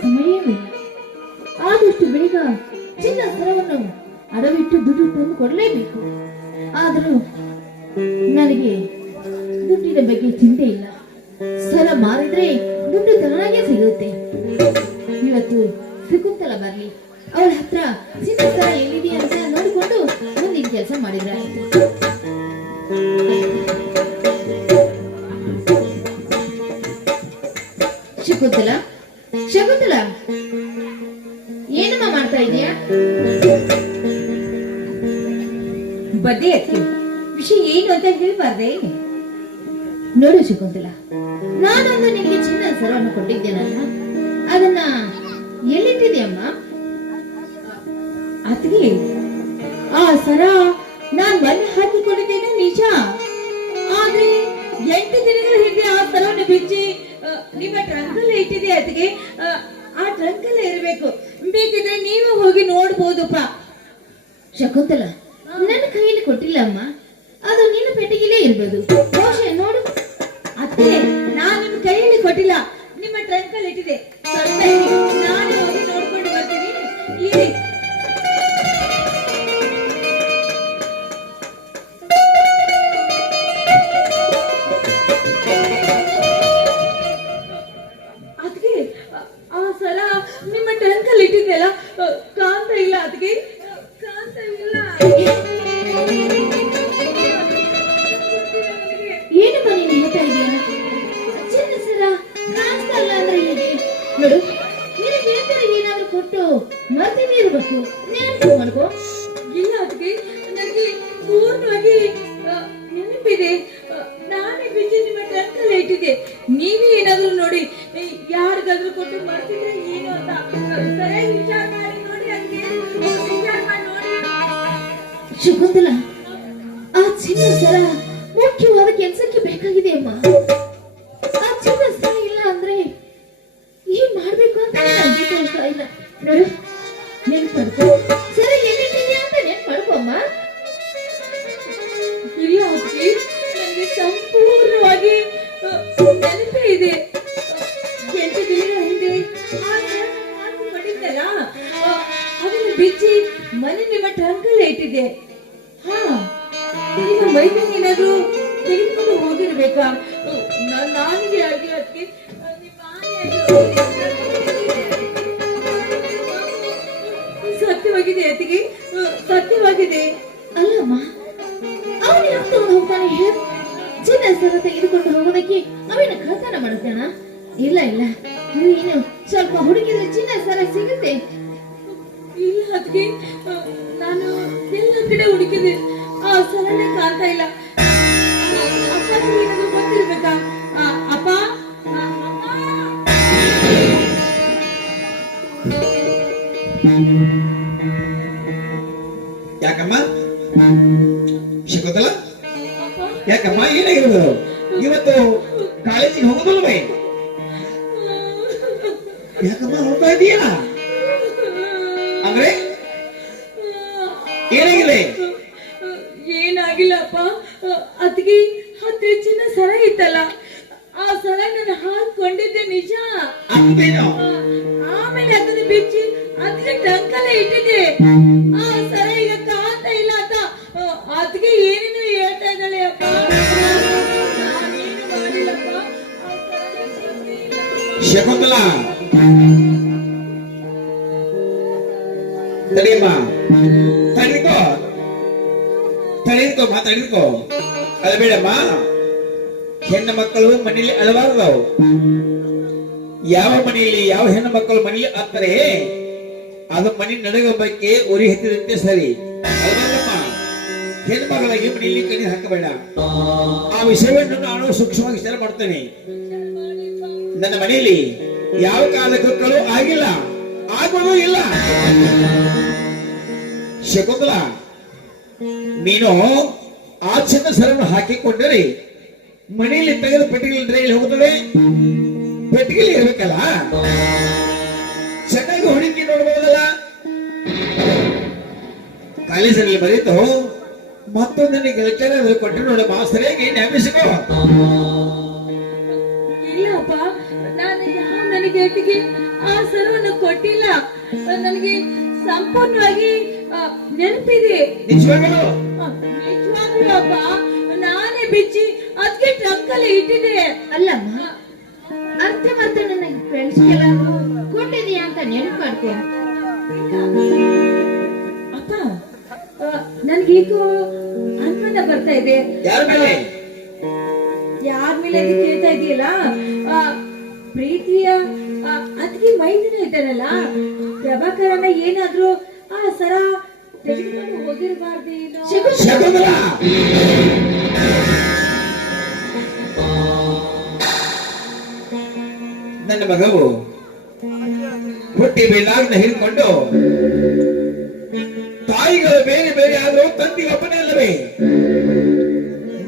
ಸಮಯವೇ ಆದಷ್ಟು ಬೇಗ ಚಿನ್ನ ಸರವನ್ನು ಅಡವಿಟ್ಟು ದುಡ್ಡು ತಂದು ಕೊಡಲೇಬೇಕು. ಆದರೂ ನನಗೆ ದುಡ್ಡಿನ ಬಗ್ಗೆ ಚಿಂತೆ ಇಲ್ಲ. ಸರ ಮಾರಿದ್ರೆ ದುಡ್ಡು ತಾನಾಗೆ ಸಿಗುತ್ತೆ. ಇವತ್ತು ಶಕುಂತಲ ಬರ್ಲಿ, ಅವಳ ಹತ್ರ ಚಿನ್ನ ಸರ ಎಲ್ಲಿದೆ ಅಂತ ನೋಡಿಕೊಂಡು ಮುಂದಿನ ಕೆಲಸ ಮಾಡಿದ್ರೆ ಆಯ್ತು. ಶಕುಂತಲ, ಶಕುಂತಲ, ಏನಮ್ಮ ಮಾಡ್ತಾ ಇದೀಯಾ? ಬದ್ದೆ ಅಕ್ಕಿ, ವಿಷಯ ಏನು ಅಂತ ಹೇಳ್ಬಾರ್ದೆ? ನೋಡು ಶಕುಂತಲ, ನಾನೊಂದು ನಿಮಗೆ ಚಿನ್ನ ಸರವನ್ನು ಕೊಟ್ಟಿದ್ದೇನಲ್ಲ, ಅದನ್ನ ಎಲ್ಲಿಟ್ಟಿದೆಯಮ್ಮ? ಅತ್ತಿಗೆ, ಆ ಸರ ನಾನ್ ಮನೆ ಹಾಕಿಕೊಂಡಿದ್ದೇನೆ ನಿಜ. ಆದ್ರೆ 8 ದಿನಗಳ ಹಿಂದೆ ಆ ಸರವನ್ನು ಬಿಚ್ಚಿ ನಿಮ್ಮ ಟ್ರಂಕಲ್ಲೇ ಇಟ್ಟಿದೆ ಅತ್ತಿಗೆ. ಆ ಟ್ರಂಕಲ್ಲೇ ಇರಬೇಕು, ಬೇಕಿದ್ರೆ ನೀವು ಹೋಗಿ ನೋಡ್ಬೋದಪ್ಪ. ಶಕುಂತಲ, ನನ್ನ ಕೈಯಲ್ಲಿ ಕೊಟ್ಟಿಲ್ಲ ಅಮ್ಮ, ಅದು ನಿನ್ನ ಪೆಟ್ಟಿಗೆಲೇ ಇರ್ಬೋದು. ನೋಡು. ಅತ್ತೆ, ನಾನು ನಿಮ್ಮ ಕೈಯಲ್ಲಿ ಕೊಟ್ಟಿಲ್ಲ, ನಿಮ್ಮ ಟ್ರಂಕಲ್ಲಿ ಇಟ್ಟಿದೆ. ಸ್ವಲ್ಪ ಇರಿ, ನಾನೇ ಹೋಗಿ ನೋಡ್ಕೊಂಡು ಬರ್ತೀನಿ. ಇರಿ. ಅದ್ಗೆ ಆ ಸಲ ನಿಮ್ಮ ಟ್ರಂಕಲ್ಲಿ ಇಟ್ಟಿದ್ದೆಲ್ಲ ಕಾಣ್ತಾ ಇಲ್ಲ ಅದ್ಗೆ, ಕಾಣ್ತಾ ಇಲ್ಲ. ಏನಮ್ಮ ನೀನು ಹೇಳ್ತಾ ಇದೀಯ? ಚಿನ್ನ ಸರ ಕಾಣಿಸ್ತಾ ಇಲ್ಲ ಅಂದ್ರೆ ಹೇಗೆ? ನೋಡು, ನಿನ್ನ ಗೆಳತಿಯರಿಗೆ ಏನಾದ್ರೂ ಕೊಟ್ಟು ಮರ್ತಿನೇ ಇರ್ಬೇಕು. ನೆನಪು ಮಾಡ್ಕೋ. ಇಲ್ಲ ಅದ್ಗೆ, ನನಗೆ ಪೂರ್ಣವಾಗಿ ನೆನಪಿದೆ. ನಾನೇ ಬಿಚ್ಚಿ ನಿಮ್ಮ ಟ್ರಂಕಲ್ಲಿ ಇಟ್ಟಿದ್ದೆ. ನೀವೇ ಏನಾದ್ರೂ ನೋಡಿ ಯಾರಿಗಾದ್ರೂ ಕೊಟ್ಟು ಮರ್ತಿದ್ರೆ ಏನು ಅಂತ ಸರಿಯಾಗಿ ವಿಚಾರ ಮಾಡಿ ನೋಡಿ. ಹಂಗೆ ವಿಚಾರ ಮಾಡಿ ನೋಡಿ. ಶಕುಂತಲ, ಆ ಚಿನ್ನ ಸರ ಮುಖ್ಯವಾದ ಕೆಲಸಕ್ಕೆ ಬೇಕಾಗಿದೆ ಅಮ್ಮ. ಆ ಚಿನ್ನ ಸರ ಇಲ್ಲ ಅಂದ್ರೆ ಏನ್ ಮಾಡ್ಬೇಕು ಅಂತ ನನಗೆ ತೋರಿಸ್ತಾ ಇಲ್ಲ. ನೋಡು, ನೆನ್ಪು ಮಾಡ್ಕೋ. ಸರ ಎಲ್ಲಿಟ್ಟಿದ್ಯಾ ಅಂತ ನೆನ್ಪು ಮಾಡ್ಕೋ ಅಮ್ಮ. ಇಲ್ಲ ಅದ್ಗೆ, ನನಗೆ ಸಂಪೂರ್ಣವಾಗಿ ನೆನಪೇ ಇದೆ. 8 ದಿನಗಳ ಹಿಂದೆ ಮಾಡಿದ್ದಲ್ಲ, ಅದನ್ನು ಬಿಚ್ಚಿ ಮನೆ ನಿಮ್ಮ ಟ್ರಂಕಲ್ಲೇ ಇಟ್ಟಿದ್ದೆ. ಹಾ, ನಿಮ್ಮ ಮೈದಾನ ಏನಾದ್ರು ತೆಗೆದುಕೊಂಡು ಹೋಗಿರ್ಬೇಕಾ? ನಾನಿಗೆ ಆಗಿ ಅದಕ್ಕೆ ಸತ್ಯವಾಗಿದೆ ಅತ್ತಿಗೆ, ಸತ್ಯವಾಗಿದೆ. ಅಲ್ಲಮ್ಮ, ಅವನು ಯಾಕೆ ತಗೊಂಡು ಹೋಗ್ತಾನೆ ಹೇಳು? ಚಿನ್ನ ಸರ ತೆಗೆದುಕೊಂಡು ಹೋಗೋದಕ್ಕೆ ಅವನ ಕಳ್ತನ ಮಾಡುತ್ತಾನ? ಇಲ್ಲ ಇಲ್ಲ, ನೀನು ಸ್ವಲ್ಪ ಹುಡುಕಿದ್ರೆ ಚಿನ್ನ ಸರ ಸಿಗುತ್ತೆ. ಇಲ್ಲ ಅದ್ಗೆ, ನಾನು ಎಲ್ಲ ಕಡೆ ಹುಡುಕಿದೆ, ಆ ಸರನೇ ಕಾಣ್ತಾ ಇಲ್ಲ. ಅಪ್ಪನಿಗೆ ಏನಾದ್ರು ಗೊತ್ತಿರ್ಬೇಕಾ? ಅಪ್ಪ, ಯಾಕಮ್ಮ ಶಕುಂತಲ, ಯಾಕಮ್ಮ ಏನಾಗಿರೋದು? ಇವತ್ತು ಕಾಲೇಜಿಗೆ ಹೋಗೋದಲ್ವೇ? ಯಾಕಮ್ಮ ಹೋಗ್ತಾ ಇದೀಯಾ? ಅಂದ್ರೆ ಏನಾಗಿದೆ? ಏನಾಗಿಲ್ಲಪ್ಪ. ಅದ್ಗೆ 10 ಚಿನ್ನ ಸರ ಇತ್ತಲ್ಲ, ಆ ಸರ ನಾನು ಹಾಕೊಂಡಿದ್ದೆ ನಿಜ. ಅಂತೇನೋ? ಆಮೇಲೆ ಅದನ್ನ ಬಿಚ್ಚಿ ಅದಕ್ಕೆ ಟ್ರಂಕಲ್ಲೇ ಇಟ್ಟಿದ್ದೆ. ಆ ಸರ ಈಗ ಕಾಣ್ತಾ ಇಲ್ಲ ಅಂತ ಅದಕ್ಕೆ ಏನೇನು ಹೇಳ್ತಾ ಇದ್ದಾಳೆ ಅಪ್ಪ. ನಾನೇನು ಮಾಡಿಲ್ಲಪ್ಪ. ಶಕುಂತಲ, ತಡಿಯಮ್ಮ, ತಡಿಕೋ ತಡಿಕೋ ಮಾತಾಡಿಕೋ. ಅಳಬೇಡಮ್ಮ. ಹೆಣ್ಣು ಮಕ್ಕಳು ಮನೆಯಲ್ಲಿ ಅಳಬಾರದು. ಯಾವ ಮನೆಯಲ್ಲಿ ಯಾವ ಹೆಣ್ಣು ಮಕ್ಕಳು ಮನೆಯಲ್ಲಿ ಆಗ್ತಾರೆ ಅದು ಮನೆ ನಡಗಬ್ಬಕ್ಕೆ ಉರಿ ಹತ್ತಿದಂತೆ ಸರಿ. ಅಳಬಾರದಮ್ಮ. ಹೆಣ್ಣು ಮಕ್ಕಳಿಗೆ ಮನೆಯಲ್ಲಿ ಕಣ್ಣೀರು ಹಾಕಬೇಡ. ಆ ವಿಷಯವನ್ನು ನಾನು ಸೂಕ್ಷ್ಮವಾಗಿ ವಿಚಾರ ಮಾಡ್ತೇನೆ. ನನ್ನ ಮನೆಯಲ್ಲಿ ಯಾವ ಕಾಲಕ್ಕೂ ಆಗಿಲ್ಲ, ಆಗೋದು ಇಲ್ಲ. ಶಕುಂತಲ, ನೀನು ಆ ಚಿನ್ನ ಸರನ್ನು ಹಾಕಿಕೊಂಡರೆ ಮನೆಯಲ್ಲಿ ತೆಗೆದು ಪೆಟ್ಟಿಗೆ ಇಲ್ಲಿ ಹೋಗುತ್ತದೆ. ಪೆಟ್ಟಿಗೆಯಲ್ಲಿ ಇರ್ಬೇಕಲ್ಲ, ಚೆನ್ನಾಗಿ ಹುಡುಕಿ ನೋಡಬಹುದಲ್ಲ. ಕಾಲೇಜಲ್ಲಿ ಬರೀತು ಮತ್ತೊಂದನ್ನು ಗೆಳತಿಯರ ಕೊಟ್ಟು ನೋಡಮ್ಮ, ಸರಿಯಾಗಿ ಜ್ಞಾಪಿಸಿಕೋ. ಇಲ್ಲಪ್ಪ, ನಾನು ಯಾವ ನನಗೆ ಆ ಸರವನ್ನು ಕೊಟ್ಟಿಲ್ಲ. ನನಗೆ ಸಂಪೂರ್ಣವಾಗಿ ನೆನಪಿದೆ. ನಿಜವಾಗಲೂ ನಿಜವಾಗ್ಲೂ ಅಪ್ಪ, ನಾನೇ ಬಿಚ್ಚಿ ಅದಕ್ಕೆ ಟ್ರಂಕಲ್ಲಿ ಇಟ್ಟಿದೆ. ಅಲ್ಲಮ್ಮ, ಅರ್ಥ ನನ್ನ ಫ್ರೆಂಡ್ಸ್ಗೆಲ್ಲ ಕೊಟ್ಟಿದೀಯಾ ಅಂತ ನೆನಪು ಮಾಡ್ತೇನೆ. ಅಪ್ಪ, ನನ್ಗೀಗ ಅನುಮಾನ ಬರ್ತಾ ಇದೆ. ಯಾರ ಮೇಲೆ? ಯಾರ ಮೇಲೆ ಅಂತ ಕೇಳ್ತಾ ಇದೆಯಲ್ಲ, ಪ್ರೀತಿಯ ಅದಕ್ಕೆ ಮೈದಿನ ಇದ್ದಾರಲ್ಲ, ಪ್ರಭಾಕರನ ಏನಾದ್ರೂ ಆ ಸರ ತೆಗೆದುಕೊಂಡು ಹೋಗಿರಬಾರ್ದೇನೋ. ಶಕುಂತಲ, ನನ್ನ ಮಗವು ಹುಟ್ಟಿ ಬೆಳ್ಳಾಗ್ನ ಹಿಡ್ಕೊಂಡು ತಾಯಿಗಳು ಬೇರೆ ಬೇರೆ ಆದರೂ ತಂದೆ ಒಬ್ಬನೇ ಅಲ್ಲವೇ?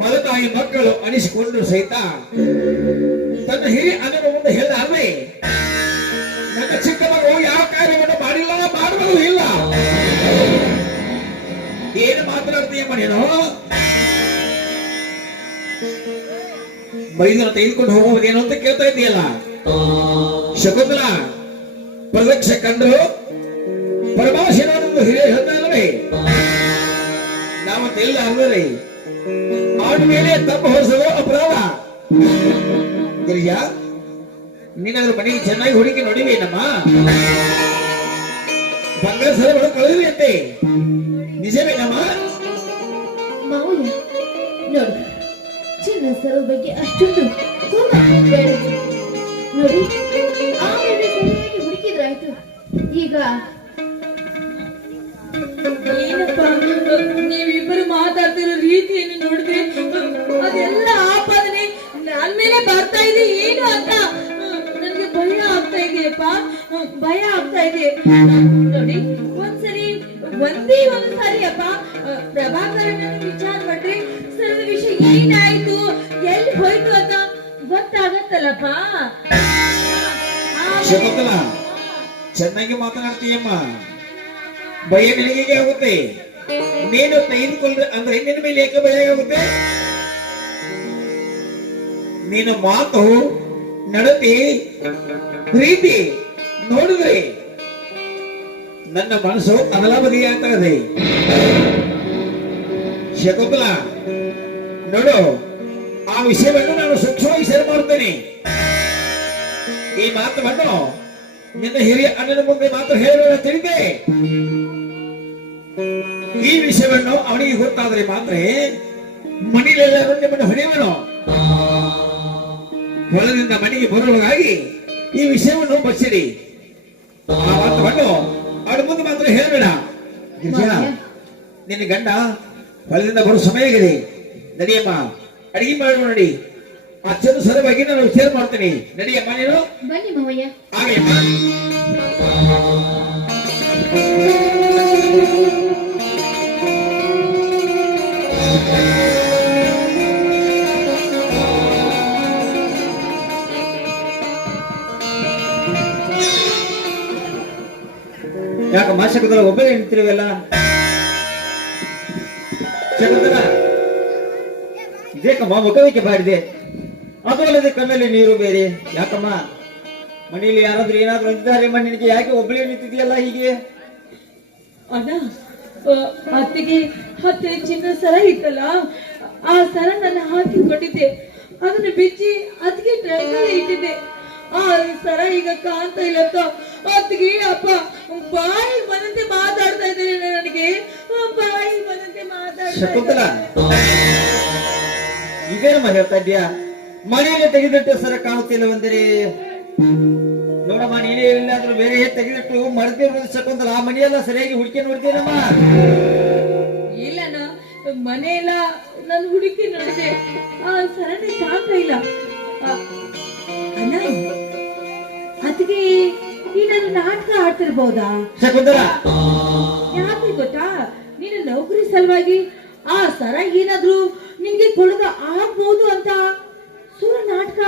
ಮಲತಾಯಿ ಮಕ್ಕಳು ಅನಿಸಿಕೊಂಡ್ರು ಸಹಿತ ತನ್ನ ಹಿರಿಯ ಅಣ್ಣನ ಮುಂದೆ ಹೇಳಾರ್ರೆ, ನನ್ನ ಚಿಕ್ಕ ಮಗು ಯಾವ ಕಾರ್ಯವನ್ನು ಮಾಡಿಲ್ಲ, ಮಾಡುವುದು ಇಲ್ಲ. ಏನು ಮಾತನಾಡ್ತೀಯಮ್ಮ ನೀನು? ಮೈದನ ತೆಗೆದುಕೊಂಡು ಹೋಗುವುದೇನು ಅಂತ ಕೇಳ್ತಾ ಇದೆಯಲ್ಲ. ಶಕುಂತಲ, ಪ್ರದಕ್ಷ ಕಂಡ್ರು ಪರಮಾಶಿನೊಂದು ಹಿರಿಯ ಹೇಳ್ತಾ ಇಲ್ಲವೇ? ನಾವಂತೆಲ್ಲ ಅಂದ್ರೆ ಆಡ ಮೇಲೆ ತಪ್ಪು ಹೊರಿಸಲು ಅಪರಾಧ. ಗಿರಿಜ, ನೀನಾದ್ರೂ ಮನೆಗೆ ಚೆನ್ನಾಗಿ ಹುಡುಕಿ ನೋಡಿವೇನಮ್ಮ? ಬಂಗಾರ ಸರಗಳು ಕಳೆದಿವೆ ಅಂತೆ, ನಿಜವೇನಮ್ಮ? ಮಾವಯ್ಯ ನೋಡು, ಚಿನ್ನ ಸರ ಬಗ್ಗೆ ಅಷ್ಟೊಂದು ಬೇಡ ನೋಡಿ. ಆಮೇಲೆ ಸರಿಯಾಗಿ ಹುಡುಕಿದ್ರಾಯ್ತು. ಈಗ ಏನಪ್ಪ, ನೀವಿಬ್ಬರು ಮಾತಾಡ್ತಿರೋ ರೀತಿಯನ್ನು ನೋಡಿದ್ರೆ ಅದೆಲ್ಲ ಆಪಾದನೆ ನನ್ ಮೇಲೆ ಬರ್ತಾ ಇದೆ ಏನು ಅಂತ ನನ್ಗೆ ಭಯ ಆಗ್ತಾ ಇದೆಯಪ್ಪ, ಭಯ ಆಗ್ತಾ ಇದೆ. ನೋಡಿ, ಒಂದೇ ಒಂದು ಸಾರಿ ಅಪ್ಪ ಪ್ರಭಾಕರನ ವಿಚಾರ ಮಾಡ್ರೆ ಸರದ ವಿಷಯ ಏನಾಯ್ತು, ಎಲ್ಲಿ ಹೋಯ್ತು ಅಂತ ಗೊತ್ತಾಗತ್ತಲ್ಲಪ್ಪ. ಶಕುಂತಲ, ಚೆನ್ನಾಗಿ ಮಾತನಾಡ್ತೀಯಮ್ಮ. ಭಯ ನಿನಗೆ ಆಗುತ್ತೆ. ನೀನು ತೆಗೆದುಕೊಂಡ್ರೆ ಅಂದ್ರೆ ನಿನ್ನ ಮೇಲೆ ಏಕೆ ಭಯ ಆಗುತ್ತೆ? ನೀನು ಮಾತು, ನಡತೆ, ಪ್ರೀತಿ ನೋಡಿದ್ರೆ ನನ್ನ ಮನಸ್ಸು ಅಗಲಬದಿಯಾಗ್ತದೆ. ಶಕುಂತಲ, ನೋಡು, ಆ ವಿಷಯವನ್ನು ನಾನು ಸೂಕ್ಷ್ಮವಾಗಿ ಸೇರ್ ಮಾಡುತ್ತೇನೆ. ಈ ಮಾತನ್ನು ನಿನ್ನ ಹಿರಿಯ ಅಣ್ಣನ ಮುಂದೆ ಮಾತ್ರ ಹೇಳೋಣ ತಿಳಿದೆ. ಈ ವಿಷಯವನ್ನು ಅವನಿಗೆ ಗೊತ್ತಾದರೆ ಮಾತ್ರ ಮನೆಯಲ್ಲೆಲ್ಲರೂ ನಿಮ್ಮನ್ನು ಹೊಡೆಯುವನು. ಹೊಲದಿಂದ ಮನೆಗೆ ಬರುವಾಗಾಗಿ ಈ ವಿಷಯವನ್ನು ಬಚ್ಚಿಡಿ. ಆ ಮಾತನ್ನು ಅವನ ಮುಂದೆ ಮಾತ್ರ ಹೇಳಬೇಡ. ಗಿರಿಜಾ, ನಿನ್ನ ಗಂಡ ಹೊಲದಿಂದ ಬರೋ ಸಮಯ ಆಗಿದೆ. ನಡಿಯಮ್ಮ, ಅಡಿಗೆ ಮಾಡಿ ನೋಡಿ. ಅಚ್ಚದ ಸಲುವಾಗಿ ನಾನು ವಿಚಾರ ಮಾಡ್ತೀನಿ. ನಡಿಯಮ್ಮ, ನೀನು ಬನ್ನಿ ಮಾವಯ್ಯ. ಆಗಮ್ಮ. ಯಾಕಮ್ಮ ಶಕುಂತಲ ಒಬ್ಬರೇ ನಿಂತಿರುವಲ್ಲ? ಶಕುಂತಲ, ಇದೇಕಮ್ಮ ಮುಖವಿಕೆ ಬಾರಿದೆ, ಅದು ಅಲ್ಲದೆ ಕಣ್ಣಲ್ಲಿ ನೀರು ಬೇರೆ. ಯಾಕಮ್ಮ, ಮನೆಯಲ್ಲಿ ಯಾರಾದ್ರೂ ಏನಾದ್ರೂ ಅಂದಿದ್ದಾರೆ ನಿನಗೆ? ಯಾಕೆ ಒಬ್ಬಳೇ ನಿಂತಿದೆಯಲ್ಲ ಹೀಗೆ? ಅಣ್ಣ, ಅತ್ತಿಗೆ ಹತ್ತೆ ಚಿನ್ನ ಸರ ಇತ್ತಲ್ಲ, ಆ ಸರ ನಾನು ಹಾಕಿಕೊಂಡಿದ್ದೆ. ಅದನ್ನು ಬಿಚ್ಚಿ ಅದಕ್ಕೆ ಟ್ರಂಕಲ್ಲಿ ಇಟ್ಟಿದ್ದೆ. ಆ ಸರ ಈಗ ಕಾಣ್ತಾ ಇಲ್ಲ ಅಂತ ಅತ್ತಿಗೆ ಅಪ್ಪ ಬಾಯಿ ಬಂದಂತೆ ಮಾತಾಡ್ತಾ ಇದ್ದಾರೆ. ನನಗೆ ಬಾಯಿ ಬಂದಂತೆ ಶಕುಂತಲ, ಮಾತಾಡ್ತಾ ಇದೇನಮ್ಮ ಹೇಳ್ತಾ ಇದ್ಯಾ? ಮನೆಯಲ್ಲಿ ತೆಗೆದಿಟ್ಟು ಸರ ಕಾಣುತ್ತಿಲ್ಲವಂದರೆ ನೋಡಮ್ಮ, ನೀನೇ ಎಲ್ಲಾದ್ರೂ ಬೇರೆ ತೆಗೆದಿಟ್ಟು ಮರೆತಿರೋದು ಶಕುಂತಲ. ಆ ಮನೆಯೆಲ್ಲ ಸರಿಯಾಗಿ ಹುಡುಕಿ ನೋಡ್ತೀನಮ್ಮ. ಇಲ್ಲಣ್ಣ, ಮನೆಯೆಲ್ಲ ನಾನು ಹುಡುಕಿ ನೋಡಿದೆ, ಆ ಸರನೆ ಕಾಣ್ತಾ ಇಲ್ಲ. ಅಣ್ಣ, ಅದಕ್ಕೆ ನೀನು ನಾಟಕ ಆಡ್ತಿರ್ಬಹುದಾ? ಶಕುಂತಲ, ಯಾಕೆ ಗೊತ್ತಾ, ನೀನು ನೌಕರಿ ಸಲುವಾಗಿ ಆ ಸರ ಏನಾದ್ರೂ ನಿನ್ಗೆ ಕೊಡದ ಆಗ್ಬೋದು ಅಂತ ಸುಳ್ಳು ನಾಟಕ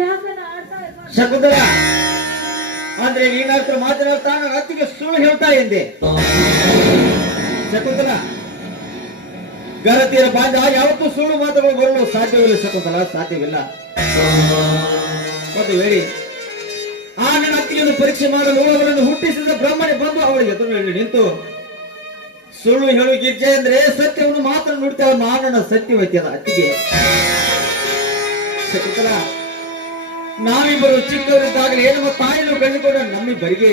ಯಾಕನ ಆಡ್ತಾ ಇರ್ಬಾರ್ದು? ಶಕುಂತಲ, ಅಂದ್ರೆ ನೀನಾದ್ರೂ ಮಾತನಾಡ್ತಾ ನಾನು ಅತ್ತಿಗೆ ಸುಳ್ಳು ಹೇಳ್ತಾ ಎಂದೆ. ಶಕುಂತಲ, ಗರತಿಯರ ಬಾಂಧ ಯಾವತ್ತೂ ಸುಳ್ಳು ಮಾತುಗಳು ಬರಲು ಸಾಧ್ಯವಿಲ್ಲ ಶಕುಂತಲ, ಸಾಧ್ಯವಿಲ್ಲ. ಒಂದು ವೇಳೆ ಆ ನನ್ನ ಅತ್ತಿಗೆಯನ್ನು ಪರೀಕ್ಷೆ ಮಾಡಲು ಅವರನ್ನು ಹುಟ್ಟಿಸಿದ ಬ್ರಹ್ಮನೇ ಬಂದು ಅವಳಿಗೆ ಎದುರು ನಿಂತು ಸುಳ್ಳು ಹೇಳು ಗಿರ್ಜೆ ಅಂದ್ರೆ ಸತ್ಯವನ್ನು ಮಾತ್ರ ನುಡ್ತಾಳ ನನ್ನ ಸತ್ಯವೈತ್ಯದ ಅತ್ತಿಗೆ. ಶಕುಂತಲ, ನಾವಿಬ್ಬರು ಚಿಕ್ಕವರಿದ್ದಾಗಲೇ ನಮ್ಮ ತಾಯಿಯನ್ನು ಕಂಡುಕೊಂಡ ನಮ್ಮಿಬ್ಬರಿಗೆ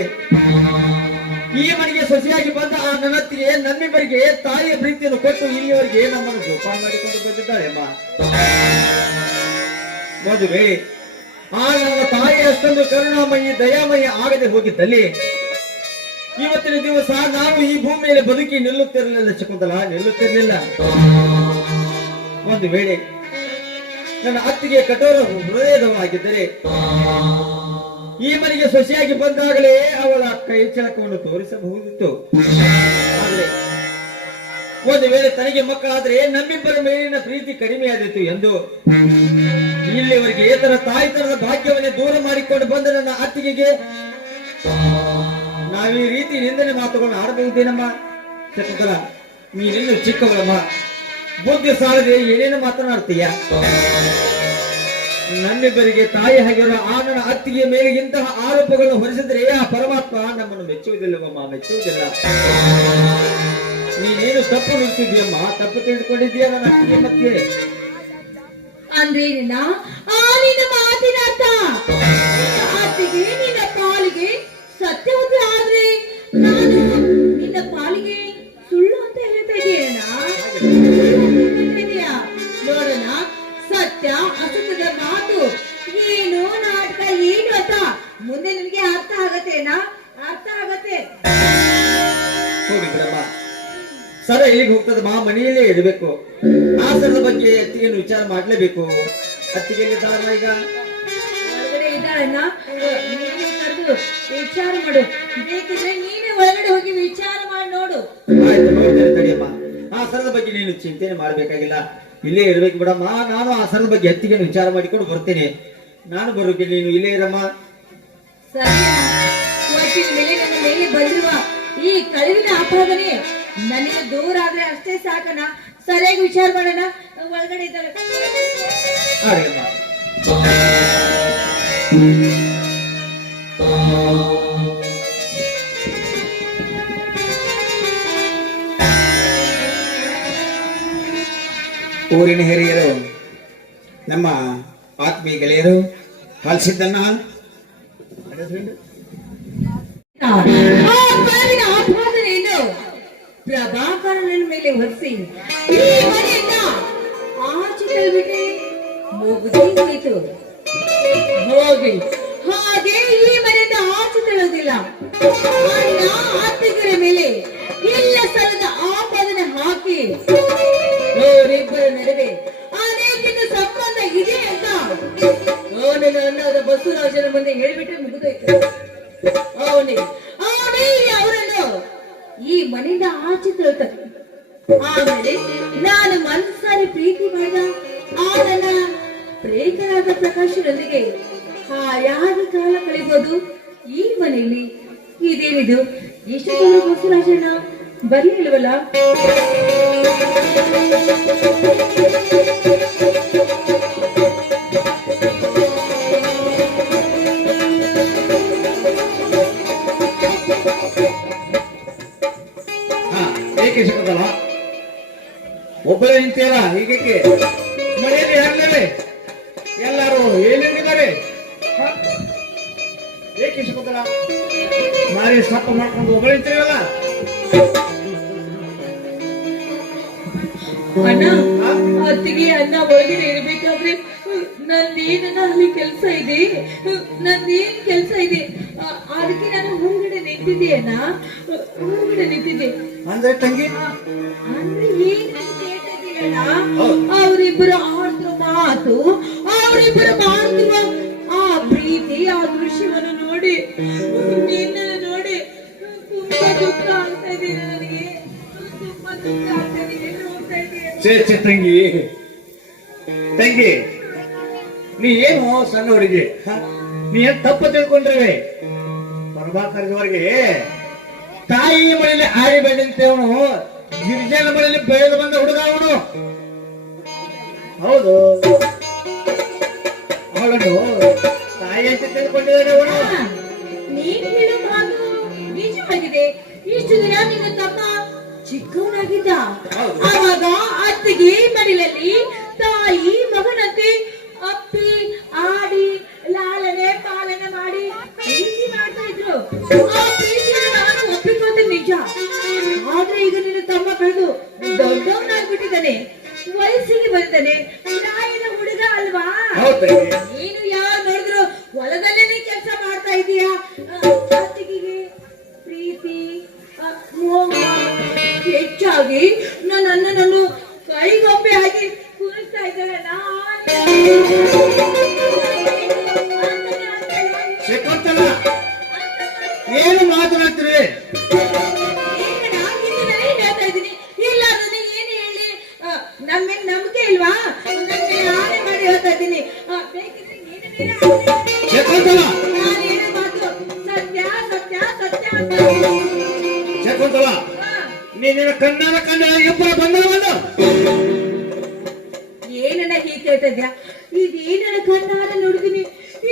ಈ ಮನೆಗೆ ಸೊಸೆಯಾಗಿ ಬಂದ ಆ ನನ್ನತ್ತಿಗೆ ನಮ್ಮಿಬ್ಬರಿಗೆ ತಾಯಿಯ ಪ್ರೀತಿಯನ್ನು ಕೊಟ್ಟು ಇಲ್ಲಿಯವರೆಗೆ ನಮ್ಮನ್ನು ಜೋಪಾನ ಮಾಡಿಕೊಂಡು ಬಂದಿದ್ದಾಳೆ ಅಮ್ಮ. ಮದುವೆ ಆ ನನ್ನ ತಾಯಿ ಅಷ್ಟೊಂದು ಕರುಣಾಮಯಿ ದಯಾಮಯಿ ಆಗದೆ ಹೋಗಿದ್ದಲ್ಲಿ ಇವತ್ತಿನ ದಿವಸ ನಾವು ಈ ಭೂಮಿಯಲ್ಲಿ ಬದುಕಿ ನಿಲ್ಲುತ್ತಿರಲಿಲ್ಲ ಶಕುಂತಲ, ನಿಲ್ಲುತ್ತಿರಲಿಲ್ಲ. ಒಂದು ವೇಳೆ ನನ್ನ ಅತ್ತಿಗೆ ಕಠೋರ ಹೃದಯದವಾಗಿದ್ದರೆ ಈ ಮನೆಗೆ ಸೊಸೆಯಾಗಿ ಬಂದಾಗಲೇ ಅವಳ ಕೈ ಚಳಕವನ್ನು ತೋರಿಸಬಹುದಿತ್ತು. ಆದರೆ ಒಂದು ವೇಳೆ ತನಗೆ ಮಕ್ಕಳಾದ್ರೆ ನಮ್ಮಿಬ್ಬರ ಮೇಲಿನ ಪ್ರೀತಿ ಕಡಿಮೆಯಾದಿತ್ತು ಎಂದು ಇಲ್ಲಿವರೆಗೆ ತನ್ನ ತಾಯಿತನದ ಭಾಗ್ಯವನ್ನೇ ದೂರ ಮಾಡಿಕೊಂಡು ಬಂದ ನನ್ನ ಅತ್ತಿಗೆಗೆ ನಾವೀ ರೀತಿ ನಿಂದನೆ ಮಾತುಗಳನ್ನು ಆಡಬಹುದೇನಮ್ಮ? ಶಕುಂತಲ, ನೀನಿನ್ನು ಚಿಕ್ಕವಳಮ್ಮ, ಬುದ್ಧಿ ಸಾಲದೆ ಏನೇನು ಮಾತನಾಡ್ತೀಯ? ನಮ್ಮಿಬ್ಬರಿಗೆ ತಾಯಿ ಆಗಿರೋ ಆ ನನ್ನ ಅತ್ತಿಗೆಯ ಮೇಲೆ ಇಂತಹ ಆರೋಪಗಳನ್ನು ಹೊರಿಸಿದ್ರೆ ಆ ಪರಮಾತ್ಮ ನಮ್ಮನ್ನು ಮೆಚ್ಚುವುದಿಲ್ಲವಮ್ಮ, ಮೆಚ್ಚುವುದಿಲ್ಲ. ನೀನೇನು ತಪ್ಪು ನಿಲ್ತಿದ್ಯಮ್ಮ, ತಪ್ಪು ತಿಳಿದುಕೊಂಡಿದ್ದೀಯ ನನ್ನ ಅತ್ತಿಗೆ ಮತ್ತೆ. ಅಂದ್ರೆ ನಿನ್ನ ಮಾತಿನ ಅರ್ಥ ನಿನ್ನ ಅತ್ತಿಗೆ ನಿನ್ನ ಪಾಲಿಗೆ ಸತ್ಯವತಿ ಆದ್ರೆ ನಾನು ನಿನ್ನ ಪಾಲಿಗೆ ಸುಳ್ಳು ಅಂತ ಹೇಳ್ತಾ ಇದೀಯಾ? ನೋಡೋಣ, ಸತ್ಯ ಅಸತ್ಯದ ಮಾತು ಏನು, ನಾಟಕ ಏನು ಅಂತ ಮುಂದೆ ನಿಮ್ಗೆ ಅರ್ಥ ಆಗತ್ತೇನಾ? ಅರ್ಥ ಆಗತ್ತೆ. ಹೋಗಿ ಬಿಡಮ್ಮ, ಸರ ಇಲ್ಲಿಗೆ ಹೋಗ್ತದಮ್ಮ, ಮನೆಯಲ್ಲೇ ಇರಬೇಕು. ಆ ಸರದ ಬಗ್ಗೆ ಅತ್ತಿಗೆಯನ್ನು ವಿಚಾರ ಮಾಡ್ಲೇಬೇಕು. ಅತ್ತಿಗೆಯಲ್ಲಿದ್ದಾರಲ್ಲ ಈಗ ಒಳಗಡೆ ಇದ್ದಾಳನ್ನ ನೀನೇ ಕರೆದು ವಿಚಾರ ಮಾಡು. ಬೇಕಿದ್ರೆ ನೀನೇ ಒಳಗಡೆ ಹೋಗಿ ವಿಚಾರ ಮಾಡಿ ನೋಡು. ಆಯ್ತು, ನೋಡ್ತೇನೆ ತಡಿಯಮ್ಮ. ಆ ಸರದ ಬಗ್ಗೆ ನೀನು ಚಿಂತನೆ ಮಾಡ್ಬೇಕಾಗಿಲ್ಲ, ಇಲ್ಲೇ ಇರ್ಬೇಕು ಬಿಡಮ್ಮ. ನಾನು ಆ ಸರದ ಬಗ್ಗೆ ಅತ್ತಿಗೆಯನ್ನು ವಿಚಾರ ಮಾಡಿಕೊಂಡು ಬರ್ತೇನೆ. ನಾನು ಬರೋಕೆ ನೀನು ಇಲ್ಲೇ ಇರಮ್ಮ. ಸರಿ, ಇವತ್ತಿನ ಮೇಲೆ ನನ್ನ ಮೇಲೆ ಬಂದಿರುವ ಈ ಕಳುವಿನ ಆಪಾದನೆ ನನಗೆ ದೂರ ಆದ್ರೆ ಅಷ್ಟೇ ಸಾಕನ. ಸರಿಯಾಗಿ ವಿಚಾರ ಮಾಡೋಣ. ಒಳಗಡೆ ಇದ್ದಾಳೆ. ಹಾಗೆಮ್ಮ. ಊರಿನ ಹಿರಿಯರು, ನಮ್ಮ ಆತ್ಮೀಯ ಗೆಳೆಯರು, ಹಾಲ್ಸಿದ್ದನ್ನ ಆಪಾದನೆಯನ್ನು ಪ್ರಭಾಕರನ ಮೇಲೆ ಹೊರಿಸಿ ಈ ಮನೆಯನ್ನ ಆಚೆ ತಳ್ಳಿಬಿಟ್ರೆ ಮುಗಿದು ಹೋಯಿತು. ಹೋಗಿ ಹಾಗೆ ಈ ಮನೆಯಿಂದ ಆಚೆ ತಳ್ಳೋದಿಲ್ಲ. ಅಣ್ಣ ಅತ್ತಿಗೆರ ಮೇಲೆ ಇಲ್ಲ ಸಲ್ಲದ ಆಪಾದನೆ ಹಾಕಿ ಅವರಿಬ್ಬರ ನಡುವೆ ಅನೇಕ ಸಂಬಂಧ ಇದೆ ಅಂತ ಅವನನ್ನ ಅಣ್ಣಾದ ಬಸವರಾಜನ ಮುಂದೆ ಹೇಳಿಬಿಟ್ರೆ ಮುಗಿದೋಯ್ತು. ಅವನೇ ಅವರನ್ನು ಈ ಮನೆಯಿಂದ ಆಚೆ ತಳ್ತಾರೆ. ಆಮೇಲೆ ನಾನು ಮನಸ್ಸಾರಿ ಪ್ರೀತಿ ಮಾಡಿದ ಆ ನನ್ನ ಪ್ರೇಮಿಕರಾದ ಪ್ರಕಾಶರೊಂದಿಗೆ ಯಾರು ಕಾಲ ಕಳೆಯೋದು ಈ ಮನೆಯಲ್ಲಿ. ಇದೇನಿದು, ಎಷ್ಟು ಬಸವರಾಜನ ಬರ್ಲಿಲ್ವಲ್ಲ? ಏಕೆ ಶಕುಂತಲ, ಒಬ್ಬರೇ ನಿಂತೀರ ಹೀಗೆ? ಮನೆಯಲ್ಲಿ ಯಾರಿದ್ದಾರೆ? ಎಲ್ಲರೂ ಏನೇನಿದ್ದಾರೆ? ಏಕೆ ಶಕುಂತಲ, ಮಾರಿ ಸಪ್ಪ ಮಾಡ್ಕೊಂಡು ಒಬ್ಬರೇ ನಿಂತೀರಲ್ಲ? ಅಣ್ಣ, ಅತ್ತಿಗೆ ಅಣ್ಣ ಒಳಗಡೆ ಇರ್ಬೇಕಾದ್ರೆ ನಂದೇನ ಅಲ್ಲಿ ಕೆಲಸ ಇದೆ, ನಂದೇನ್ ಕೆಲಸ ಇದೆ, ಅದಕ್ಕೆ ನಾನು ಹೊರಗಡೆ ನಿಂತಿದ್ದೆ ಅಣ್ಣ, ಹೊರಗಡೆ ನಿಂತಿದ್ದೆ. ಅಂದ್ರೆ ತಂಗಿ ಅಂದ್ರೆ ಏನ್ ಅವರಿಬ್ಬರು ಆಡ್ತಿರೋ ಮಾತು, ಅವರಿಬ್ಬರು ಮಾಡ್ತಿರುವ ಆ ಪ್ರೀತಿ, ಆ ದೃಶ್ಯವನ್ನು ನೋಡಿ ನಿನ್ನ ನೋಡಿ ತುಂಬಾ ದುಃಖ ಆಗ್ತಾ ಇದೆ ನನಗೆ. ತುಂಬಾ ದುಃಖ ಆಗ್ತಾ ಇದೆ. ಹೋಗ್ತಾ ಇದೆ ತಂಗಿ ತಂಗಿ, ನೀ ಏನು ಸಣ್ಣವರಿಗೆ ನೀ ಏನ್ ತಪ್ಪು ತಿಳ್ಕೊಂಡ್ರಿ? ಪ್ರಭಾಕರದವರೆಗೆ ತಾಯಿ ಮನೆಯಲ್ಲಿ ಆಡಿ ಬೆಳೆದಂತವನು, ಗಿರಿಜನ ಮನೆಯಲ್ಲಿ ಬೆಳೆದು ಬಂದ ಹುಡುಗ ಅವನು. ಹೌದು, ಅವಳನ್ನು ತಾಯಿ ತಾಯಿ ಅಂತ ತಿಳ್ಕೊಂಡಿದ್ದಾನೆ ಅವನು. ನೀನ್ ಹೇಳೋ ಮಾತು ನಿಜವಾಗಿದೆ. ಇಷ್ಟು ದಿನ ನಿನ್ನ ತಮ್ಮ ಚಿಕ್ಕವನಾಗಿದ್ದ, ಹೌದು. ಆವಾಗ ಅತ್ತಿಗೆ ಮಡಿಲಲ್ಲಿ ತಾಯಿ ಮಗನಂತೆ ಅಪ್ಪಿ ಆಡಿ ಲಾಲನೆ ಪಾಲನೆ ಮಾಡಿ ಪ್ರೀತಿ ಮಾಡ್ತಾ ಇದ್ರು. ಆ ಪ್ರೀತಿನ ನಾನು ಒಪ್ಪಿಕೊಂಡೆ ನಿಜ. ಆದ್ರೆ ಈಗ ನಿನ್ನ ತಮ್ಮ ಬೆಳೆದು ದೊಡ್ಡವನಾಗ್ಬಿಟ್ಟಿದ್ದಾನೆ, ವಯಸ್ಸಿಗೆ ಬಂದಿದ್ದಾನೆ, ಪ್ರಾಯದ ಹುಡುಗ ಅಲ್ವಾ? ಹೌದು. ನೀನು ಯಾವ ನೋಡಿದ್ರು ಹೊಲದಲ್ಲೇ ಕೆಲಸ ಮಾಡ್ತಾ ಇದೀಯಾ. ಅತ್ತಿಗೆಗೆ ಪ್ರೀತಿ ಮೋಹ ಹೆಚ್ಚಾಗಿ ನನ್ನನ್ನು ಕೈಗೊಂಬೆ ಆಗಿ ಕೂರಿಸ್ತಾ ಇದ್ದಾರೆ. ಶಕುಂತಲ ಏನು ಮಾತನಾಡ್ತೀರಿ? ಹೇಳ್ತಾ ಇದ್ದೀನಿ. ಇಲ್ಲ ಅದನ್ನ ಏನು ಹೇಳಿ, ನನ್ನ ಮೇಲೆ ನಂಬಿಕೆ ಇಲ್ವಾ? ನಾನೇ ಮಾಡಿ ಹೇಳ್ತಾ ಇದ್ದೀನಿ. ಬೇಕಿದ್ರೆ ನೀನೇ ಶಕುಂತಲ ನಾನು ಹೇಳೋ ಮಾತು ಸತ್ಯ ಸತ್ಯ ಸತ್ಯ ಅಂತ. ಶಕುಂತಲ ನೀನಿನ ಕಣ್ಣಾನ ಕಣ್ಣಾನ ಇಬ್ಬರ ಬಂದವಲ್ಲ. ಏನನ್ನ ಹೀಗೆ ಕೇಳ್ತಾ ಇದ್ಯಾ? ಇದೇನನ್ನ ಕಣ್ಣಾರ ನೋಡಿದೀನಿ,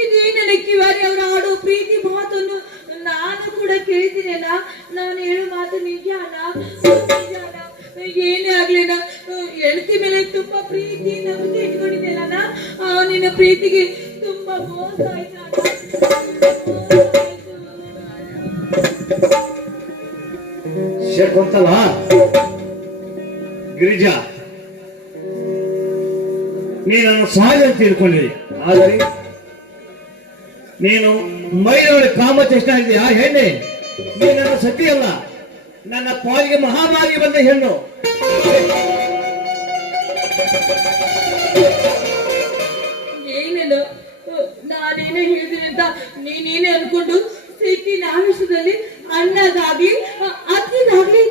ಇದೇನನ್ನ ಕಿವಾರಿ ಅವ್ರು ಆಡೋ ಪ್ರೀತಿ ಮಾತನ್ನು ನಾನು ಕೂಡ ಕೇಳಿದ್ದೀನಿ ಅಣ್ಣ. ನಾನು ಹೇಳೋ ಮಾತು ನಿಜಾನ ನಿಜಾನ? ಏನೇ ಆಗ್ಲಿನ ಹೆಂಡತಿ ಮೇಲೆ ತುಂಬಾ ಪ್ರೀತಿ ನಂಬಿಕೆ ಇಟ್ಕೊಂಡಿದ್ದೆಲ್ಲ ನಿನ್ನ ಪ್ರೀತಿಗೆ ತುಂಬಾ ಮೋಸ ಆಯ್ತು ಶಕುಂತಲ ಗಿರಿಜಾ, ನೀನನ್ನು ಸಹಜ ಅಂತ ತಿಳ್ಕೊಂಡಿರಿ. ಆದರೆ ನೀನು ಮೈನೊಳಗೆ ಕಾಮಚೇಷ್ಟ ಇದೆಯಾ ಹೆಣ್ಣೆ? ನೀನನ್ನು ಸತಿ ಅಲ್ಲ, ನನ್ನ ಪಾಲಿಗೆ ಮಹಾಮಾರಿ ಬಂದ ಹೆಣ್ಣು. ಏನೇನು ನಾನೇನೋ ಹೇಳಿದ್ದೀನಿ ಅಂತ ನೀನೇನೇ ಅನ್ಕೊಂಡು ಸಿಟ್ಟಿನ ಆವೇಶದಲ್ಲಿ ಅಣ್ಣಗಾಗ್ಲಿ ಅತ್ತಿಗಾಗ್ಲಿ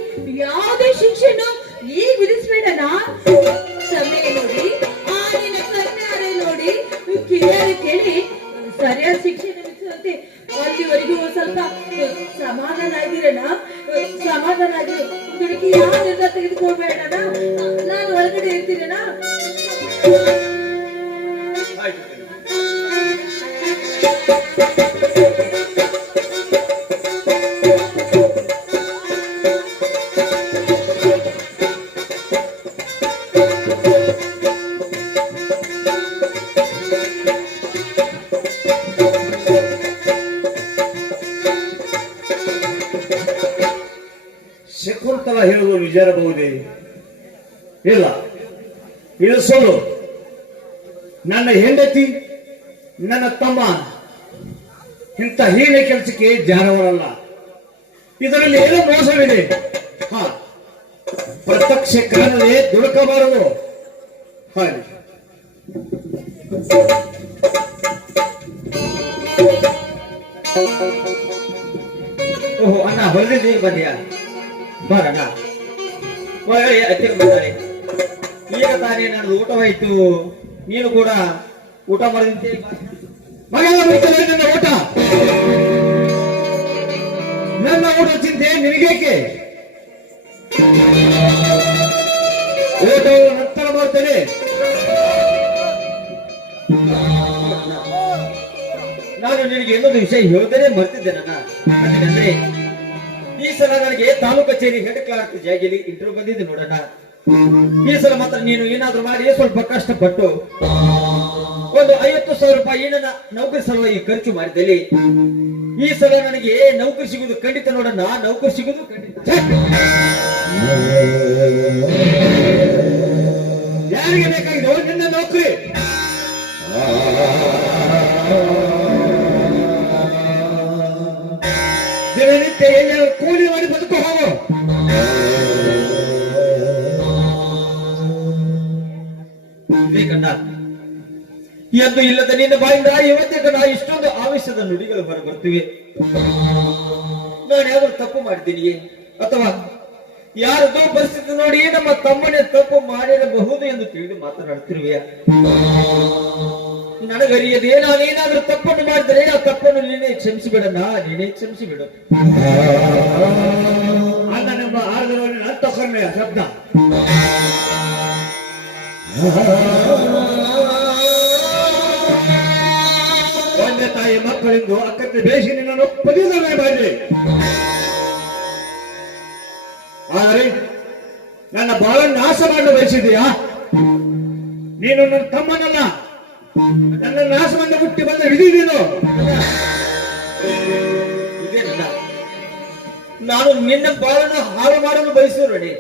ಯಾವುದೇ ಶಿಕ್ಷೆನು ಈಗ ವಿಧಿಸ್ಬೇಡಣ. ಸಮಯ ನೋಡಿ, ಆ ನಿನ್ನ ಕನ್ಯಾರೆ ನೋಡಿ, ಕಿರಿಯರೆ ಕೇಳಿ ಸರಿಯಾದ ಶಿಕ್ಷೆ ವಿಧಿಸುವಂತೆ ಅಲ್ಲಿವರೆಗೂ ಒಂದ್ ಸ್ವಲ್ಪ ಸಮಾಧಾನ ಆಗಿರೋಣ. ಸಮಾಧಾನ ಆಗಿರೋ ಹುಡುಗಿ ಯಾವ ನಿರ್ಧಾರ ತೆಗೆದುಕೊಳ್ಬೇಡಣ. ನಾನು ಒಳಗಡೆ ಇರ್ತೀರಣ. ಶಕುಂತಲ ಹೇಳುವುದು ನಿಜ ಇರಬಹುದೇ? ಇಲ್ಲ, ಇದು ಸುಳ್ಳು. ನನ್ನ ಹೆಂಡತಿ ನನ್ನ ತಮ್ಮ ಇಂಥ ಹೀನ ಕೆಲಸಕ್ಕೆ ಜಾರವರಲ್ಲ. ಇದರಲ್ಲಿ ಏನೋ ಮೋಸವಿದೆ. ಹಾ, ಪ್ರತ್ಯಕ್ಷ ಕಾಣದೆ ದುಡುಕಬಾರದು. ಹಾಗೆ ಓಹೋ ಅಣ್ಣ ಹೊರದಿದ್ದೆ ಬಂದ್ಯಾ? ಬರಣ್ಣ ಅತ್ತಿಗೆ ಬಂದಾರೆ. ಈಗ ತಾನೇ ನನ್ನದು ಊಟವಾಯ್ತು, ನೀನು ಕೂಡ ಊಟ ಮಾಡಿದಂತೆ ಮಗಳ ಬರ್ತದೆ. ನನ್ನ ಊಟ ನನ್ನ ಊಟ ಚಿಂತೆ ನಿನಗೇಕೆ? ಊಟವು ನಂತರ ಮಾಡ್ತೇನೆ. ನಾನು ನಿನಗೆ ಇನ್ನೊಂದು ವಿಷಯ ಹೇಳ್ತೇನೆ ಮರ್ತಿದ್ದೆ. ಅದೇನಂದ್ರೆ ಈ ಸಲ ನನಗೆ ತಾಲೂಕು ಕಚೇರಿ ಹೆಡ್ ಕ್ಲಾರ್ಕ್ ಜಾಗಿಲಿ ಇಂಟರ್ವ್ಯೂ ಬಂದಿದ್ದೆ ನೋಡೋಣ. ಈ ಸಲ ಮಾತ್ರ ನೀನು ಏನಾದ್ರೂ ಮಾಡಿ ಸ್ವಲ್ಪ ಕಷ್ಟಪಟ್ಟು ಒಂದು 50,000 ರೂಪಾಯಿ ನನ್ನ ನೌಕರಿ ಸಲುವಾಗಿ ಖರ್ಚು ಮಾಡಿದಲ್ಲಿ ಈ ಸಲ ನನಗೆ ನೌಕರಿ ಸಿಗುವುದು ಖಂಡಿತ ನೋಡೋಣ. ನೌಕರಿ ಸಿಗುವುದು ಖಂಡಿತ. ಯಾರಿಗೆ ಬೇಕಾಗಿದೆ ನಿನ್ನ ನೌಕರಿ? ದಿನನಿತ್ಯ ಎಲ್ಲರೂ ಕೂಲಿ ಮಾಡಿ ಬದುಕು ಹೋಗು. ಕಂಡ ಎಂದು ಇಲ್ಲದ ನಿನ್ನ ಬಾಯಿಂದ ಇವತ್ತೇ ಕಂಡ ಇಷ್ಟೊಂದು ಆವೇಶದ ನುಡಿಗಳು ಬರ್ತಿವೆ. ನಾನು ಯಾವ್ದು ತಪ್ಪು ಮಾಡಿದ್ದೀನಿ ಅಥವಾ ಯಾರದೋ ಪರಿಸ್ಥಿತಿ ನೋಡಿ ನಮ್ಮ ತಮ್ಮನೇ ತಪ್ಪು ಮಾಡಿರಬಹುದು ಎಂದು ತಿಳಿದು ಮಾತನಾಡ್ತಿರುವೆಯಾ? ನನಗರಿಯದೆ ನಾನೇನಾದ್ರೂ ತಪ್ಪನ್ನು ಮಾಡಿದರೆ ಆ ತಪ್ಪನ್ನು ನೀನೇ ಕ್ಷಮಿಸಿಬಿಡಣ್ಣ, ನೀನೇ ಕ್ಷಮಿಸಿಬಿಡು. ಅಣ್ಣನೆಂಬ ಆರ್ಧರವನ್ನ ಅಂತಃಕರಣೆಯ ಶಬ್ದ. ಒಂದೇ ತಾಯಿ ಮಕ್ಕಳಿಂದು ಅಕ್ಕತ್ತೆ ಬೇಸಿ ನಿನ್ನನ್ನು ಪದವಿಯನ್ನೇ ಮಾಡಿ. ಆದರೆ ನನ್ನ ಬಾಳ ನಾಶ ಮಾಡಲು ಬಯಸಿದೀಯಾ? ನೀನು ನನ್ನ ತಮ್ಮನಲ್ಲ, ನನ್ನ ನಾಶವನ್ನು ಹುಟ್ಟಿ ಬಂದ ವಿಧಿ ನೀನು. ಇದೇನಲ್ಲ, ನಾನು ನಿನ್ನ ಬಾಳನ್ನು ಹಾಳು ಮಾಡಲು ಬಯಸುವರೇ.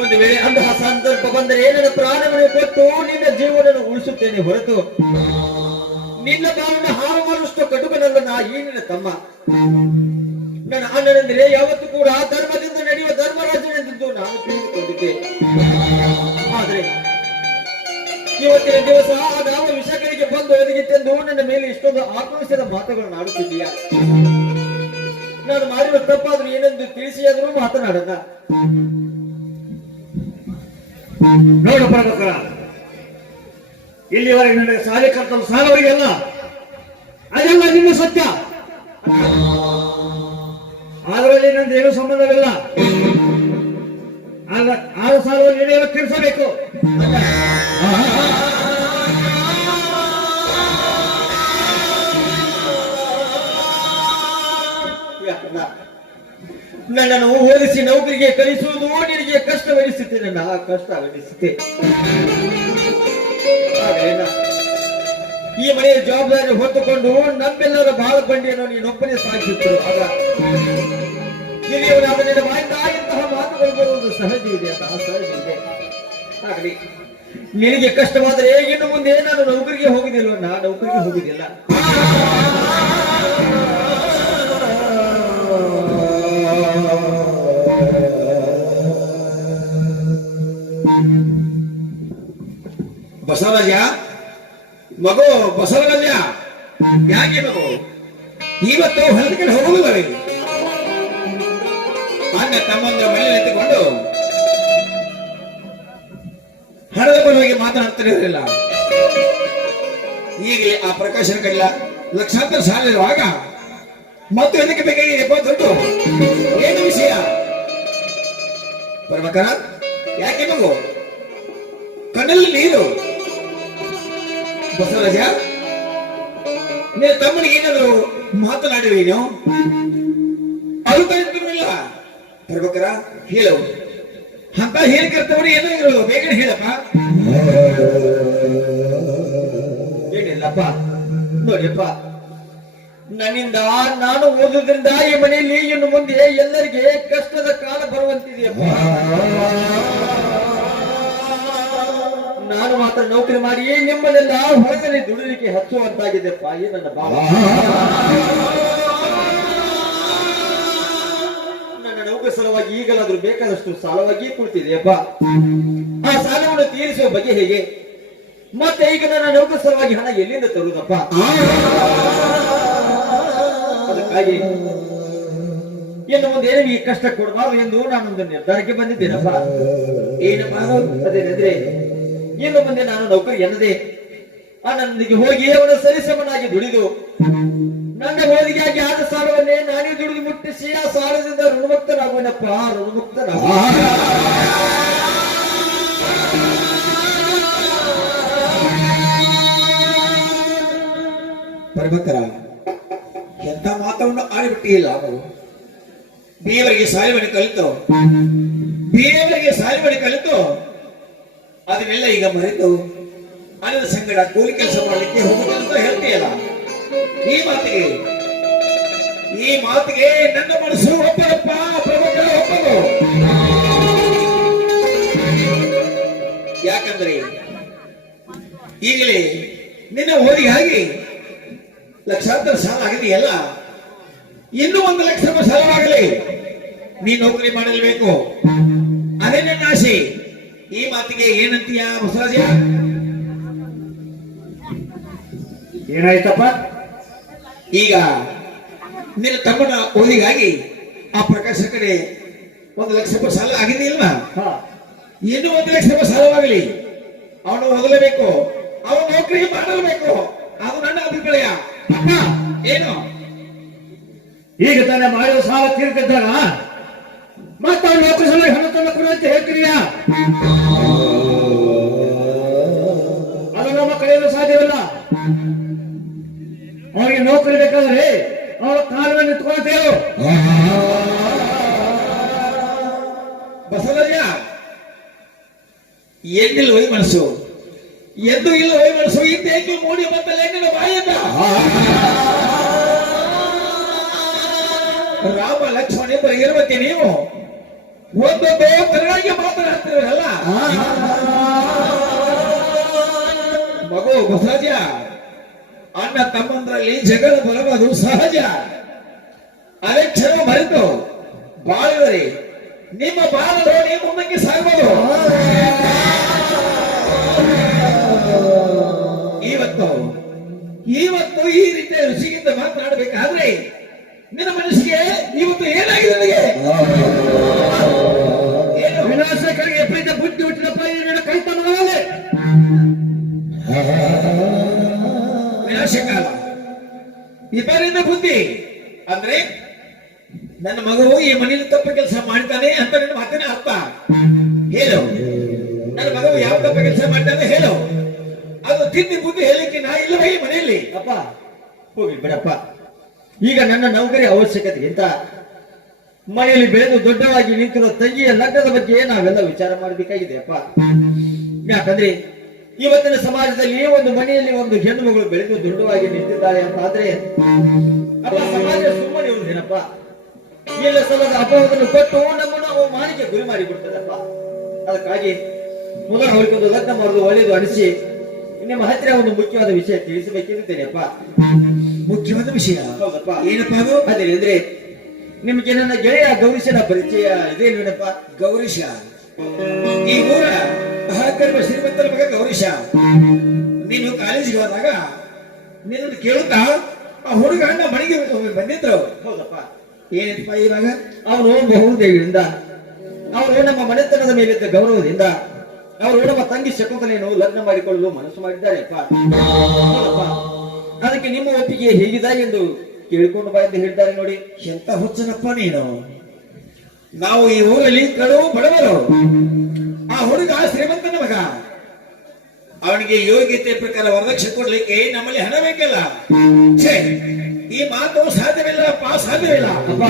ಒಂದು ವೇಳೆ ಅಂತಹ ಸಂದರ್ಭ ಬಂದರೆ ನನ್ನ ಪ್ರಾಣವನ್ನು ಕೊಟ್ಟು ನಿನ್ನ ಜೀವನವನ್ನು ಉಳಿಸುತ್ತೇನೆ ಹೊರತು ನಿನ್ನ ಬಾಳನ್ನು ಹಾಳು ಮಾಡುವಷ್ಟು ಕಟುಕನಲ್ಲ ನಾ ಈ ನಿನ್ನ ತಮ್ಮ. ನನ್ನ ಅಣ್ಣನೆಂದರೆ ಯಾವತ್ತೂ ಕೂಡ ಧರ್ಮದಿಂದ ನಡೆಯುವ ಧರ್ಮರಾಜನೆಂದು ನಾನು ತಿಳಿದುಕೊಂಡಿದ್ದೆ. ಆದರೆ ಇವತ್ತಿನ ದಿವಸ ಯಾವ ವಿಷಯಗಳಿಗೆ ಬಂದು ಒದಗಿತ್ತೆಂದು ನನ್ನ ಮೇಲೆ ಇಷ್ಟೊಂದು ಆಕ್ರೋಶದ ಮಾತುಗಳನ್ನು ಆಡುತ್ತಿದ್ದೀಯಾ? ನಾನು ಮಾಡಿರುವ ತಪ್ಪಾದ್ರೂ ಏನೆಂದು ತಿಳಿಸಿ ಆದರೂ ಮಾತನಾಡೋಣ. ನೋಡು ಪ್ರಭುಕರ, ಇಲ್ಲಿವರೆಗೆ ನನಗೆ ಸಾಲಿ ಕರ್ತವ್ಯ ಸಾಲವರಿಗೆಲ್ಲ ಅದೆಲ್ಲ ನಿನ್ನ ಸತ್ಯ. ಅದರಲ್ಲಿ ನಂದು ಏನೂ ಸಂಬಂಧವಿಲ್ಲ. ಆದ ಸಾಲವನ್ನು ನೀನೇ ತೀರಿಸಬೇಕು. ನನ್ನನ್ನು ಓದಿಸಿ ನೌಕರಿಗೆ ಕಳಿಸುವುದು ನಿನಗೆ ಕಷ್ಟವೆನಿಸುತ್ತೆ. ನನ್ನ ಕಷ್ಟವೆನಿಸುತ್ತೆ. ಈ ಮನೆಯ ಜವಾಬ್ದಾರಿ ಹೊತ್ತುಕೊಂಡು ನಮ್ಮೆಲ್ಲರ ಬಾಳ ಬಂಡಿಯನ್ನು ನೀನೊಬ್ಬನೇ ಸಾಗಿಸುತ್ತರು. ಆಗ ಹಿರಿಯವರಾದ ನಿನ್ನ ಬಾಯಿಂದ ಇಂತಹ ಮಾತುಗಳು ಬರುವುದು ಸಹಜ ಇದೆ ಅಂತ ಸಹಜ ಇದೆ. ಆಗಲಿ, ನಿನಗೆ ಕಷ್ಟವಾದರೆ ಇನ್ನು ಮುಂದೆ ನಾನು ನೌಕರಿಗೆ ಹೋಗುದಿಲ್ಲ. ನಾನು ನೌಕರಿಗೆ ಹೋಗುದಿಲ್ಲ. ಬಸವರಾಜ, ಮಗು ಬಸವರಾಜ, ಯಾಕೆ ಮಗು ಇವತ್ತು ಹೊಲದ ಕಡೆ ಹೋಗುವುದವೇ? ಅಣ್ಣ ತಮ್ಮಂದ್ರ ಮನೆ ನಿಂತುಕೊಂಡು ಹಣದ ಬಲವಾಗಿ ಮಾತನಾಡ್ತಿರಲಿಲ್ಲ. ಈಗಲೇ ಆ ಪ್ರಕಾಶನ ಕಲ್ಲ ಲಕ್ಷಾಂತರ ಸಾಲ ಇರುವಾಗ ಮತ್ತು ಇದಕ್ಕೆ ಬೇಕಾಗಿದೆ ದುಡ್ಡು. ಏನು ವಿಷಯ ಪ್ರಭಾಕರ? ಯಾಕೆ ಮಗು ಕಣ್ಣಲ್ಲಿ ನೀರು? ಬಸವರಾಜ, ನೀನು ತಮ್ಮನಿಗೆ ಏನಾದ್ರು ಮಾತನಾಡಿವೇನು? ಅಳುತ್ತಿಲ್ಲ ಪ್ರಭಾಕರ, ಹೇಳು. ಅಂತ ಹೇಳಿಕರ್ತವರು ಏನೋ ಇರೋದು, ಬೇಗನೆ ಹೇಳಪ್ಪ. ಏನಿಲ್ಲಪ್ಪ, ನೋಡಿಯಪ್ಪ, ನನ್ನಿಂದ ನಾನು ಓದುವುದರಿಂದ ಈ ಮನೆಯಲ್ಲಿ ಇನ್ನು ಮುಂದೆ ಎಲ್ಲರಿಗೆ ಕಷ್ಟದ ಕಾಲ ಬರುವಂತಿದೆಯಪ್ಪ. ನಾನು ಮಾತ್ರ ನೌಕರಿ ಮಾಡಿ ನಿಮ್ಮನ್ನೆಲ್ಲ ಹೊರಗಡೆ ದುಡಿಲಿಕ್ಕೆ ಹಚ್ಚುವಂತಾಗಿದೆಪ್ಪ ಈ ನನ್ನ ಭಾವ. ನನ್ನ ನೌಕರಿ ಸಲುವಾಗಿ ಈಗಲಾದ್ರೂ ಬೇಕಾದಷ್ಟು ಸಾಲವಾಗಿ ಕುಳಿತಿದೆಯಪ್ಪ. ಆ ಸಾಲವನ್ನು ತೀರಿಸುವ ಬಗ್ಗೆ ಹೇಗೆ? ಮತ್ತೆ ಈಗ ನನ್ನ ನೌಕರಿ ಸಲುವಾಗಿ ಹಣ ಎಲ್ಲಿಂದ ತರುವುದಪ್ಪ? ಅದಕ್ಕಾಗಿ ಇನ್ನು ಮುಂದೆ ನಿಮಗೆ ಕಷ್ಟ ಕೊಡಬಾರದು ಎಂದು ನಾನೊಂದು ನಿರ್ಧಾರಕ್ಕೆ ಬಂದಿದ್ದೇನಪ್ಪ. ಏನಪ್ಪ? ಅದೇನೆಂದ್ರೆ ಇನ್ನು ಮುಂದೆ ನಾನು ನೌಕರಿ ಎನ್ನದೆ ನನ್ನೊಂದಿಗೆ ಹೋಗಿ ಅವನ ಸರಿಸಮನಾಗಿ ದುಡಿದು ನನ್ನ ಓದಿಗಾಗಿ ಆದ ಸಾಲವನ್ನೇ ನಾನೇ ದುಡಿದು ಮುಟ್ಟಿಸಿ ಆ ಸಾಲದಿಂದ ಋಣಮುಕ್ತನಾಗುವನಪ್ಪ, ಋಣಮುಕ್ತನಾಗ. ಪ್ರಭಾಕರ, ಎಂತ ಮಾತವನ್ನು ಆಡಿಬಿಟ್ಟಿಲ್ಲ. ದೇವರಿಗೆ ಸಾಲಿಮಣಿ ಕಲಿತು ಅದನ್ನೆಲ್ಲ ಈಗ ಮರೆತು ಅನ್ನದ ಸಂಗಡ ಕೂಲಿ ಕೆಲಸ ಮಾಡಲಿಕ್ಕೆ ಹೋಗುವುದಂತ ಹೇಳ್ತೀಯಲ್ಲ. ಈ ಮಾತಿಗೆ ನನ್ನ ಮನಸ್ಸು ಒಪ್ಪದಪ್ಪ ಪ್ರಭಾಕರ, ಒಪ್ಪದು. ಯಾಕಂದ್ರೆ ಈಗಲೇ ನಿನ್ನ ಓದಿಗಾಗಿ ಲಕ್ಷಾಂತರ ಸಾಲ ಆಗಿದೆಯಲ್ಲ, ಇನ್ನೂ 1 ಲಕ್ಷ ರೂಪಾಯಿ ಸಾಲವಾಗಲಿ ನೀ ನೌಕರಿ ಮಾಡಲೇಬೇಕು. ಅದೇ ನನ್ನ ಆಸೆ. ಈ ಮಾತಿಗೆ ಏನಂತೀಯ ಬಸವರಾಜ? ಏನಾಯ್ತಪ್ಪ? ಈಗ ನಿನ್ನ ತಮ್ಮನ ಓದಿಗಾಗಿ ಆ ಪ್ರಕಾಶ ಕಡೆ 1 ಲಕ್ಷ ರೂಪಾಯಿ ಸಾಲ ಆಗಿದೆಯಲ್ಲ, ಇನ್ನೂ 1 ಲಕ್ಷ ರೂಪಾಯಿ ಸಾಲವಾಗಲಿ. ಅವನು ಓದಲೇಬೇಕು, ಅವನು ನೌಕರಿಗೆ ಮಾಡಲೇಬೇಕು. ಅದು ನನ್ನ ಅಭಿಪ್ರಾಯ. ಏನು? ಈಗ ತಾನೇ ಮಾಡುವ ಸಾಲ ತೀರ್ತಿದ್ದಾಗ ಮತ್ತೆ ಅವ್ರು ನೌಕರಿ ಸಲುವಾಗಿ ಹಣ ತಂದು ಕೊಡು ಅಂತ ಹೇಳ್ತೀರಿಯಾ? ಅದು ನಮ್ಮ ಕಡೆಯಲು ಸಾಧ್ಯವಿಲ್ಲ. ಬೇಕಾದ್ರೆ ಅವಳ ಕಾಲ ಮೇಲೆ ನಿಂತ್ಕೊಳ್ತೇವೆ. ಬಸವರಾಜ, ಎನ್ನಿಲ್ಲ ವೈ ಮನಸ್ಸು, ಎದ್ದು ಇಲ್ಲ ವೈ ಮನಸ್ಸು, ಇದ್ದೇಕೆ ಮೂಡಿ ಬಂತಲ್ಲ ನಿನ್ನ ಬಾಯಿಂದ. ರಾಮ ಲಕ್ಷ್ಮಣ ಇಬ್ಬರು ಇರ್ಬೇಕೆ ನೀವು ಒಂದೊಂದು ತರನಾಗಿ ಮಾತನಾಡ್ತಿರಲ್ಲ ಮಗು. ಬಸವರಾಜ, ಅಣ್ಣ ತಮ್ಮಂದ್ರಲ್ಲಿ ಜಗಳ ಬರಬಹುದು ಸಹಜ. ಅದೇ ಕ್ಷಣ ಮರೆತು ಬಾಳಿದರೆ ನಿಮ್ಮ ಬಾಳಲು ನೀವು ಮುಂದಕ್ಕೆ ಸಾಗಬಹುದು. ಇವತ್ತು ಈ ರೀತಿಯ ರುಚಿಗಿಂತ ಮಾತನಾಡಬೇಕಾದ್ರೆ ನಿನ್ನ ಮನಸ್ಸಿಗೆ ಇವತ್ತು ಏನಾಗಿದೆ ನನಗೆ? ವಿನಾಶಕರಿಗೆ ಪ್ರೀತಿ ಬುದ್ಧಿ ಹುಟ್ಟಿದಪ್ಪ ನಿನ್ನ ಕೈತನಗಳಲ್ಲಿ ವಿನಾಶಕಾಲ ವಿಪರೀತ ಬುದ್ಧಿ ಅಂದ್ರೆ ನನ್ನ ಮಗವು ಈ ಮನೆಯಲ್ಲಿ ತಪ್ಪು ಕೆಲಸ ಮಾಡ್ತಾನೆ ಅಂತ ನನ್ನ ಮಾತಿನ ಅರ್ಥ ಹೇಳು. ನನ್ನ ಮಗವು ಯಾವ ತಪ್ಪು ಕೆಲಸ ಮಾಡ್ತಾನೆ ಹೇಳು. ಅದು ತಿಂಡಿ ಬುದ್ಧಿ ಹೇಳಲಿಕ್ಕೆ ನಾ ಇಲ್ಲವೇ ಈ ಮನೆಯಲ್ಲಿ? ಅಪ್ಪ ಹೋಗಿ ಬಿಡಪ್ಪ. ಈಗ ನನ್ನ ನೌಕರಿ ಅವಶ್ಯಕತೆಗಿಂತ ಮನೆಯಲ್ಲಿ ಬೆಳೆದು ದೊಡ್ಡವಾಗಿ ನಿಂತಿರುವ ತಂಗಿಯ ಲಗ್ನದ ಬಗ್ಗೆ ನಾವೆಲ್ಲ ವಿಚಾರ ಮಾಡಬೇಕಾಗಿದೆ ಅಪ್ಪ. ಯಾಕಂದ್ರೆ ಇವತ್ತಿನ ಸಮಾಜದಲ್ಲಿ ಒಂದು ಮನೆಯಲ್ಲಿ ಒಂದು ಹೆಣ್ಣು ಮಗಳು ಬೆಳೆದು ದೊಡ್ಡವಾಗಿ ನಿಂತಿದ್ದಾಳೆ ಅಂತ ಆದ್ರೆ ಅಪ್ಪ ಸಮಾಜ ಸುಮ್ಮನೆ ಇರುವುದೇನಪ್ಪ? ಇಲ್ಲ ಸಲದ ಅಪವಾದನ್ನು ಕೊಟ್ಟು ನಮ್ಮನ್ನು ಅವಮಾನಕ್ಕೆ ಗುರಿ ಮಾಡಿಬಿಡ್ತದಪ್ಪ. ಅದಕ್ಕಾಗಿ ಮೊದಲು ಅವರಿಗೊಂದು ಲಗ್ನ ಮಾಡೋದು ಒಳ್ಳೆಯದು ಅನಿಸಿ ನಿಮ್ಮ ಹತ್ತಿರ ಒಂದು ಮುಖ್ಯವಾದ ವಿಷಯ ತಿಳಿಸಬೇಕಿರುತ್ತೇನೆ ಅಪ್ಪ. ಮುಖ್ಯವಾದ ವಿಷಯ? ಹೌದಪ್ಪ. ಏನಪ್ಪ ಅದು? ಅದೇ ಅಂದ್ರೆ ನಿಮ್ಗೆ ನನ್ನ ಗೆಳೆಯ ಗೌರೀಶನ ಪರಿಚಯ ಇದೇನೇನಪ್ಪ? ಗೌರೀಶ ಈ ಊರ ಅಹಕರ್ಮ ಶ್ರೀಮಂತರ ಮಗ ಗೌರೀಶ. ನೀನು ಕಾಲೇಜಿಗೆ ಹೋದಾಗ ನಿನ್ನನ್ನು ಕೇಳುತ್ತಾ ಆ ಹುಡುಗ ಅಣ್ಣ ಮನೆಗೆ ಬಂದಿದ್ರು. ಹೌದಪ್ಪ. ಏನಪ್ಪ ಇವಾಗ? ಅವನು ಬಹುದೇವಿಯಿಂದ ಅವರು ನಮ್ಮ ಮನೆತನದ ಮೇಲಿದ್ದ ಗೌರವದಿಂದ ಅವರು ನಮ್ಮ ತಂಗಿ ಶಕುಂತಲೆಯನ್ನು ಲಗ್ನ ಮಾಡಿಕೊಳ್ಳಲು ಮನಸ್ಸು ಮಾಡಿದ್ದಾರೆ ಅಪ್ಪ. ಅದಕ್ಕೆ ನಿಮ್ಮ ಒಪ್ಪಿಗೆ ಹೇಗಿದೆ ಎಂದು ಕೇಳಿಕೊಂಡು ಬಾ ಎಂದು ಹೇಳ್ತಾರೆ ನೋಡಿ. ಎಂತ ಹುಚ್ಚನಪ್ಪ ನೀನು. ನಾವು ಈ ಊರಲ್ಲಿ ಕಡು ಬಡವರು, ಆ ಹುಡುಗ ಶ್ರೀಮಂತನ ಮಗ. ಅವನಿಗೆ ಯೋಗ್ಯತೆ ಪ್ರಕಾರ ವರದಕ್ಷಿಣೆ ಕೊಡ್ಲಿಕ್ಕೆ ನಮ್ಮಲ್ಲಿ ಹಣ ಬೇಕಲ್ಲ. ಛೇ, ಈ ಮಾತು ಸಾಧ್ಯವಿಲ್ಲಪ್ಪ, ಸಾಧ್ಯವಿಲ್ಲ ಅಪ್ಪ.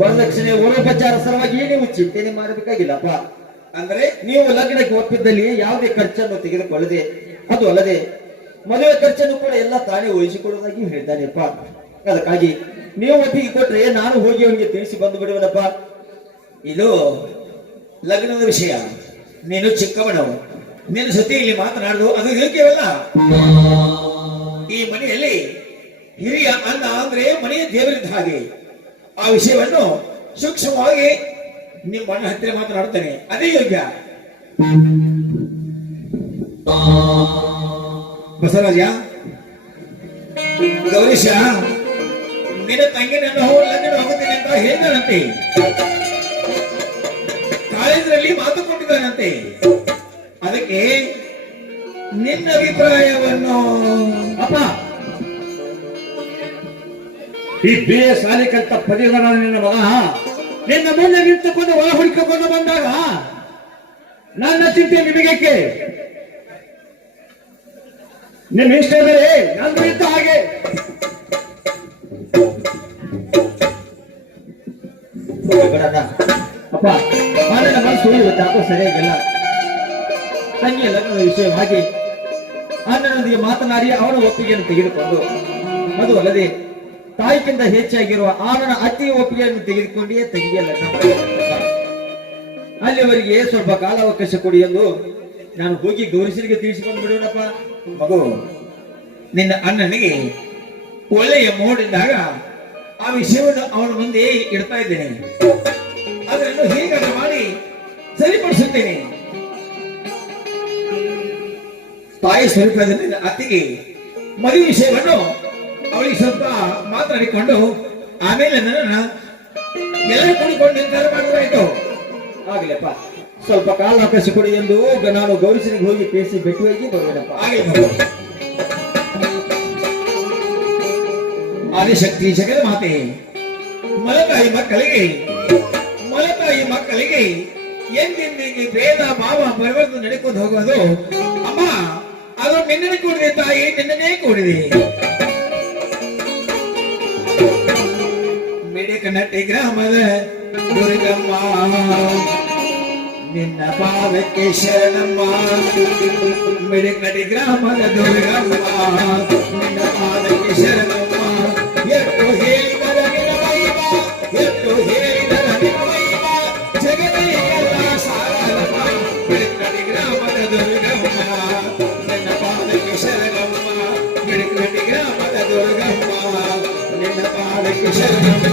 ವರದಕ್ಷಿಣೆ ವರೋಪಚಾರ ಸಲುವಾಗಿ ನೀವು ಚಿಂತನೆ ಮಾಡಬೇಕಾಗಿಲ್ಲಪ್ಪ. ಅಂದ್ರೆ ನೀವು ಲಗ್ನಕ್ಕೆ ಒಪ್ಪಿದ್ದಲ್ಲಿ ಯಾವುದೇ ಖರ್ಚನ್ನು ತೆಗೆದುಕೊಳ್ಳದೆ, ಅದು ಅಲ್ಲದೆ ಮದುವೆ ಖರ್ಚನ್ನು ಕೂಡ ಎಲ್ಲ ತಾನೇ ವಹಿಸಿಕೊಳ್ಳುವುದಾಗಿ ಹೇಳಿದ್ದಾನೆಪ್ಪ. ಅದಕ್ಕಾಗಿ ನೀವು ಒಪ್ಪಿಗೆ ಕೊಟ್ರೆ ನಾನು ಹೋಗಿ ಅವನಿಗೆ ತಿಳಿಸಿ ಬಂದು ಬಿಡುವನಪ್ಪ. ಇದು ಲಗ್ನದ ವಿಷಯ. ನೀನು ಚಿಕ್ಕವನವು, ನಿನ್ನ ಜೊತೆ ಇಲ್ಲಿ ಮಾತನಾಡುದು ಅದು ಯೋಗ್ಯವಲ್ಲ. ಈ ಮನೆಯಲ್ಲಿ ಹಿರಿಯ ಅನ್ನ ಅಂದ್ರೆ ಮನೆಯ ದೇವರಿದ್ದ ಹಾಗೆ. ಆ ವಿಷಯವನ್ನು ಸೂಕ್ಷ್ಮವಾಗಿ ನಿಮ್ಮ ಅಣ್ಣ ಹತ್ತಿರ ಮಾತನಾಡ್ತಾನೆ, ಅದೇ ಯೋಗ್ಯ. ಬಸವರಾಜ, ಗೌರೀಶ ನಿನ್ನ ತಂಗಿ ನನ್ನ ಲಗ್ನ ಹೋಗುತ್ತೇನೆ ಅಂತ ಹೇಳಿದಾನಂತೆ. ಕಾಲೇಜಲ್ಲಿ ಮಾತು ಕೊಟ್ಟಿದ್ದಾನಂತೆ. ಅದಕ್ಕೆ ನಿನ್ನ ಅಭಿಪ್ರಾಯವನ್ನು? ಅಪ್ಪ, ಈ ಬೇರೆ ಶಾಲೆ ಕಲಿತ ಪದವಿಗಳ ನಿನ್ನ ಮಗ ನಿನ್ನ ಮೇಲೆ ನಿಂತುಕೊಂಡು ಒಳ ಹುಡುಕಿಕೊಂಡು ಬಂದಾಗ ನನ್ನ ಚಿಂತೆ ನಿಮಗೇಕೆ? ನಿಮ್ಮ ಇಷ್ಟ ಇದ್ದರೆ ನಂದು ಇದ್ದ ಹಾಗೆ. ಅಪ್ಪ, ನನ್ನ ಮನಸ್ಸು ಇವತ್ತಾಕೋ ಸರಿಯಾಗಿಲ್ಲ. ತಂಗಿಯ ಲಗ್ನದ ವಿಷಯವಾಗಿ ಅಣ್ಣನೊಂದಿಗೆ ಮಾತನಾಡಿ ಅವನ ಒಪ್ಪಿಗೆಯನ್ನು ತೆಗೆದುಕೊಂಡು, ಅದು ಅಲ್ಲದೆ ತಾಯಿಗಿಂತ ಹೆಚ್ಚಾಗಿರುವ ಅವನ ಅತ್ತಿಯ ಒಪ್ಪಿಗೆಯನ್ನು ತೆಗೆದುಕೊಂಡೇ ತಂಗಿಯ ಲಗ್ನ ಮಾಡಿದ. ಅಲ್ಲಿವರೆಗೆ ಸ್ವಲ್ಪ ಕಾಲಾವಕಾಶ ಕೊಡಿ ಎಂದು ನಾನು ಹೋಗಿ ಗೌರೀಶನಿಗೆ ತಿಳಿಸಿಕೊಂಡು ಬಿಡೋಣಪ್ಪ. ಮಗು, ನಿನ್ನ ಅಣ್ಣನಿಗೆ ಒಳ್ಳೆಯ ಮೂಡಿದಾಗ ಆ ವಿಷಯವನ್ನು ಅವನ ಮುಂದೆ ಇಡ್ತಾ ಇದ್ದೇನೆ. ಅದನ್ನು ಹೀಗಾದ್ರೆ ಮಾಡಿ ಸರಿಪಡಿಸುತ್ತೇನೆ. ತಾಯಿ ಸ್ವರೂಪದ ನಿನ್ನ ಅತ್ತಿಗೆ ಮದುವೆ ವಿಷಯವನ್ನು ಅವಳಿಗೆ ಸ್ವಲ್ಪ ಮಾತನಾಡಿಕೊಂಡು ಆಮೇಲೆ ನನ್ನ ಎಲ್ಲ ಕೂಡಿಕೊಂಡು ನಿರ್ಧಾರ ಮಾಡಿದ್ರಾಯ್ತು. ಆಗ್ಲಪ್ಪ, ಸ್ವಲ್ಪ ಕಾಲಾವಕಾಶ ಕೊಡಿ ಎಂದು ನಾನು ಗೌರೀಶನಿಗೆ ಹೋಗಿ ತಿಳಿಸಿ ಭೇಟಿಯಾಗಿ ಬರುವೇನಪ್ಪ. ಆದಿಶಕ್ತಿ ಜಗದ ಮಾತೆ ಮಲತಾಯಿ ಮಕ್ಕಳಿಗೆ ಎಂದೆಂದಿಗೆ ಭೇದ ಭಾವ ಪರಿವರ್ತನೆ ನಡೆಕೊಂಡು ಹೋಗುವುದು. ಅಮ್ಮ, ಅದು ನಿನ್ನೆ ಕೂಡಿದೆ ತಾಯಿ, ನಿನ್ನೇ ಕೂಡಿದೆ. ಮಿಡಿಕನಟ್ಟಿ ಗ್ರಾಮದ ದುರ್ಗಮ್ಮ ನಿನ್ನ ಪಾದಕ್ಕೆ ಶರಣಮ್ಮ ಮಿಡಿಕನಟ್ಟಿ ಗ್ರಾಮದ ದುರ್ಗಮ್ಮ ನಿನ್ನ ಪಾದಕ್ಕೆ ಶರಣಮ್ಮ ಎಷ್ಟು ಹೇಳಿದರ ನಿಲವೈವ ಎಷ್ಟು ಹೇಳಿದರ ನಿಲವೈವ ಜಗದೇಕಲ್ಲ ಸಾರಮ್ಮ ಮಿಡಿಕನಟ್ಟಿ ಗ್ರಾಮದ ದುರ್ಗಮ್ಮ ನಿನ್ನ ಪಾದಕ್ಕೆ ಶರಣಮ್ಮ ಮಿಡಿಕನಟ್ಟಿ ಗ್ರಾಮದ ದುರ್ಗಮ್ಮ ನಿನ್ನ ಪಾದಕ್ಕೆ ಶರಣಮ್ಮ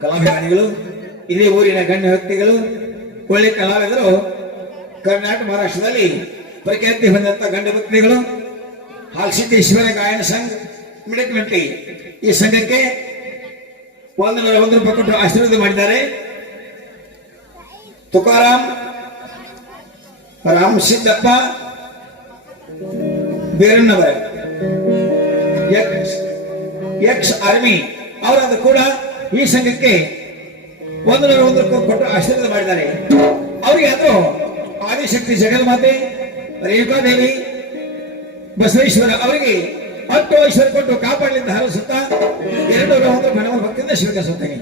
ಕಲಾಭಿಮಾನಿಗಳು, ಇದೇ ಊರಿನ ಗಣ್ಯ ವ್ಯಕ್ತಿಗಳು, ಒಳ್ಳೆ ಕಲಾವಿದರು, ಕರ್ನಾಟಕ ಮಹಾರಾಷ್ಟ್ರದಲ್ಲಿ ಪ್ರಖ್ಯಾತಿ ಹೊಂದಂತ ಗಣ್ಯ ವ್ಯಕ್ತಿಗಳು, ಹಾಲ್ಸಿದ್ದೇಶ್ವರ ಗಾಯನ ಸಂಘ ಮಿಡಕ್ನಟ್ಟಿ ಈ ಸಂಘಕ್ಕೆ ₹100 ಕೊಟ್ಟು ಆಶೀರ್ವಾದ ಮಾಡಿದ್ದಾರೆ. ತುಕಾರಾಮ್, ರಾಮ್ ಸಿದ್ದಪ್ಪ ಬೇರನ್ನವರ್, ಎಕ್ಸ್ ಆರ್ಮಿ ಅವರಾದ ಕೂಡ ಈ ಸಂಘಕ್ಕೆ ₹100 ಕೊಟ್ಟು ಆಶೀರ್ವಾದ ಮಾಡಿದ್ದಾರೆ. ಅವರಿಗೆ ಅದು ಆದಿಶಕ್ತಿ ಜಗನ್ಮಾತೆ ರೇಣುಕಾದೇವಿ ಬಸವೇಶ್ವರ ಅವರಿಗೆ 10 ಐಶ್ವರ್ಯ ಕೊಟ್ಟು ಕಾಪಾಡಲಿಂದ ಹರಸುತ್ತಾ 200 ಭಕ್ತಿಯಿಂದ ಸ್ವೀಕರಿಸುತ್ತೇನೆ.